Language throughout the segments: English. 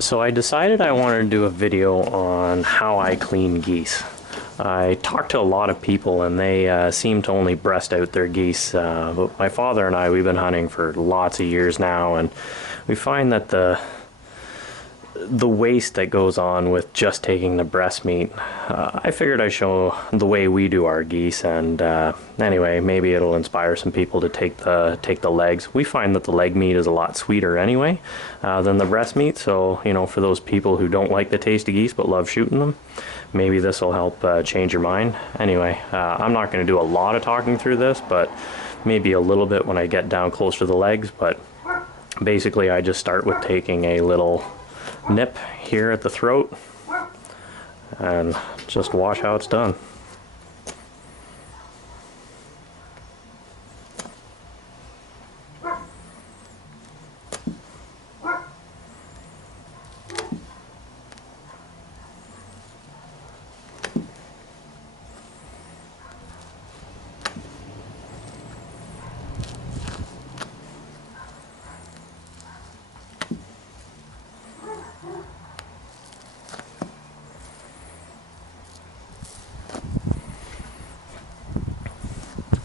So I decided I wanted to do a video on how I clean geese. I talked to a lot of people and they seem to only breast out their geese. But my father and I, we've been hunting for lots of years now, and we find that the waste that goes on with just taking the breast meat, I figured I'd show the way we do our geese, and anyway, maybe it'll inspire some people to take the legs. We find that the leg meat is a lot sweeter anyway than the breast meat, so you know, for those people who don't like the taste of geese but love shooting them, maybe this will help change your mind. Anyway, I'm not going to do a lot of talking through this, but maybe a little bit when I get down close to the legs. But basically I just start with taking a little nip here at the throat and just watch how it's done.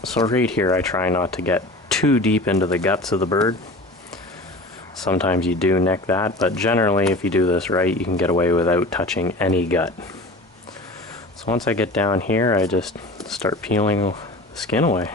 So right here I try not to get too deep into the guts of the bird. Sometimes you do nick that, but generally if you do this right, you can get away without touching any gut. So once I get down here, I just start peeling the skin away.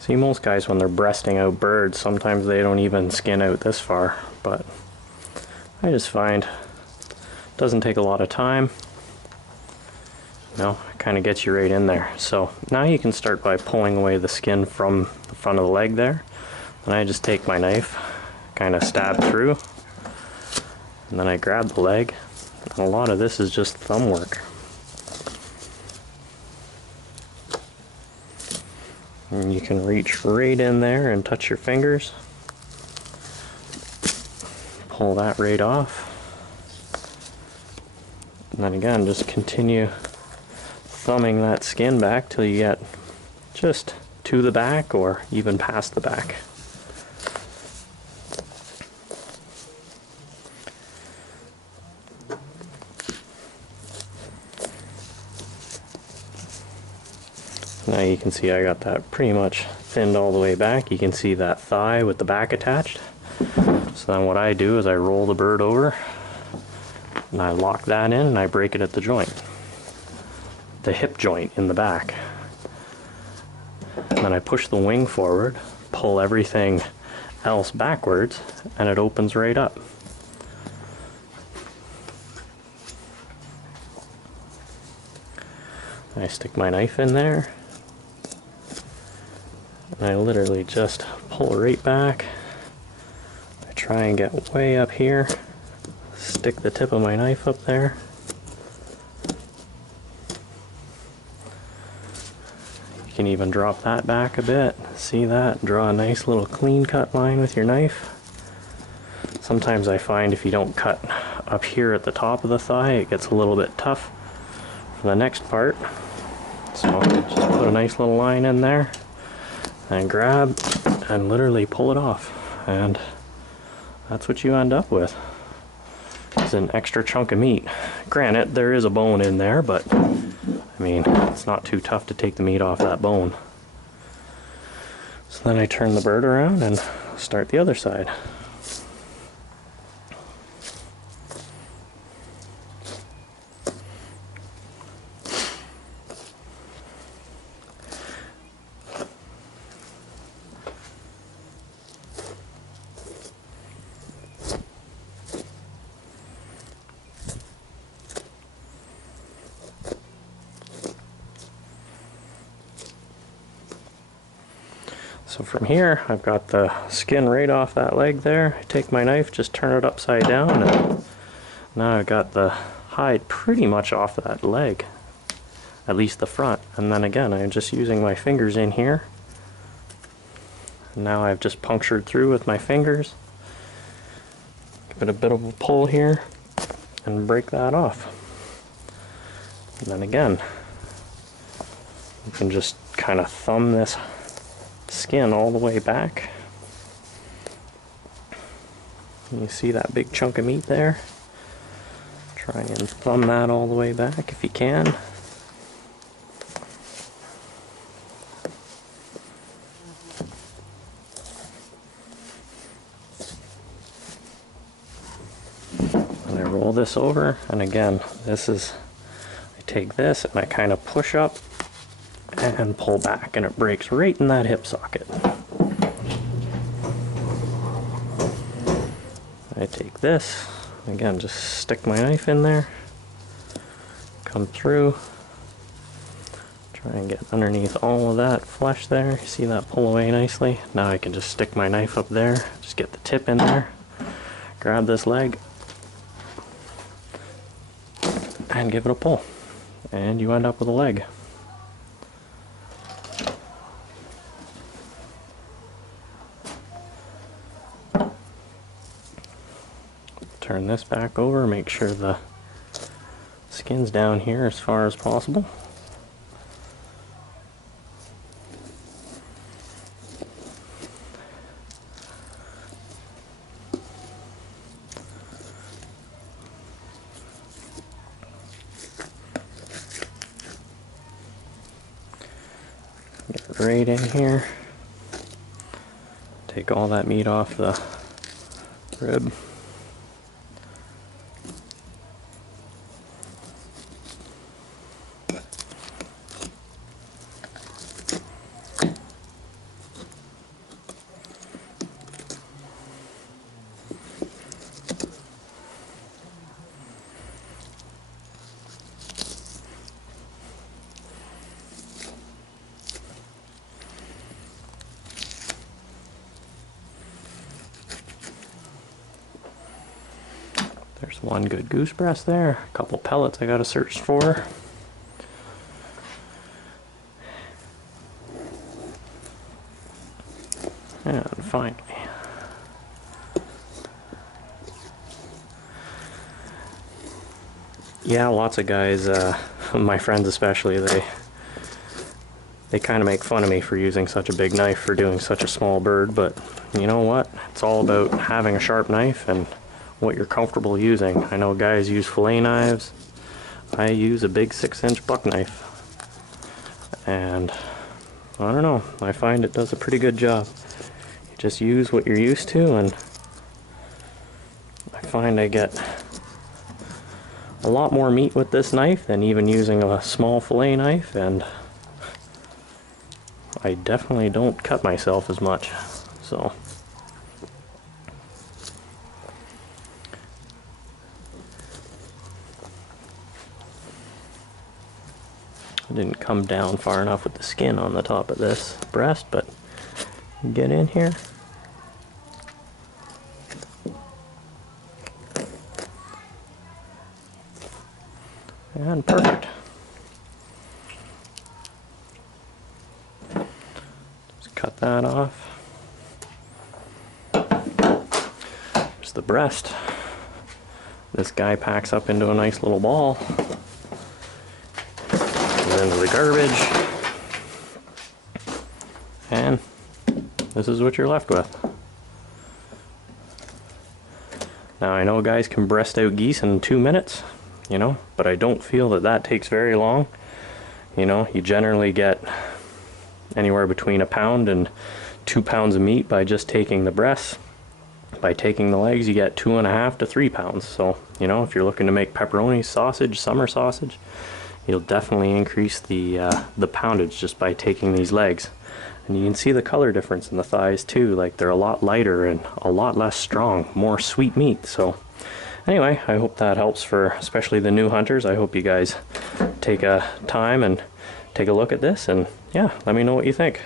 See, most guys when they're breasting out birds, sometimes they don't even skin out this far, but I just find it doesn't take a lot of time. You know, it kind of gets you right in there. So now you can start by pulling away the skin from the front of the leg there. And I just take my knife, kind of stab through, and then I grab the leg. And a lot of this is just thumb work. And you can reach right in there and touch your fingers. Pull that right off. And then again, just continue thumbing that skin back till you get just to the back or even past the back. Now you can see I got that pretty much thinned all the way back. You can see that thigh with the back attached. So then what I do is I roll the bird over and I lock that in and I break it at the joint. The hip joint in the back. And then I push the wing forward, pull everything else backwards, and it opens right up. I stick my knife in there. And I literally just pull right back. I try and get way up here, stick the tip of my knife up there. You can even drop that back a bit. See that? Draw a nice little clean cut line with your knife. Sometimes I find if you don't cut up here at the top of the thigh, it gets a little bit tough for the next part. So just put a nice little line in there and grab and literally pull it off, and that's what you end up with. It's an extra chunk of meat. Granted, there is a bone in there, but I mean, it's not too tough to take the meat off that bone. So then I turn the bird around and start the other side. So from here, I've got the skin right off that leg there. I take my knife, just turn it upside down, and Now I've got the hide pretty much off that leg, at least the front, and then again I'm just using my fingers in here. And now I've just punctured through with my fingers. Give it a bit of a pull here and break that off. And then again, you can just kind of thumb this skin all the way back. And you see that big chunk of meat there? Try and thumb that all the way back if you can. And I roll this over, and again, this is, I take this and I kind of push up and pull back, and it breaks right in that hip socket. I take this, again, just stick my knife in there, come through, try and get underneath all of that flesh there. You see that pull away nicely? Now I can just stick my knife up there, just get the tip in there, grab this leg, and give it a pull. And you end up with a leg. Turn this back over, make sure the skin's down here as far as possible. Get it right in here. Take all that meat off the rib. There's one good goose breast there, a couple pellets I gotta search for. And finally, yeah, lots of guys, my friends especially, they kind of make fun of me for using such a big knife for doing such a small bird, but you know what? It's all about having a sharp knife and what you're comfortable using. I know guys use fillet knives. I use a big 6-inch buck knife, and I don't know, I find it does a pretty good job. You just use what you're used to, and I find I get a lot more meat with this knife than even using a small fillet knife, and I definitely don't cut myself as much. So I didn't come down far enough with the skin on the top of this breast, but get in here. And perfect. Just cut that off. There's the breast. This guy packs up into a nice little ball. Into the garbage, and this is what you're left with. Now I know guys can breast out geese in 2 minutes, you know, but I don't feel that that takes very long. You know, you generally get anywhere between 1 pound and 2 pounds of meat by just taking the breasts. By taking the legs, you get 2.5 to 3 pounds. So, you know, if you're looking to make pepperoni sausage, summer sausage, you'll definitely increase the poundage just by taking these legs. And you can see the color difference in the thighs too, like they're a lot lighter and a lot less strong, more sweet meat. So anyway, I hope that helps for especially the new hunters. I hope you guys take a time and take a look at this, and yeah, let me know what you think.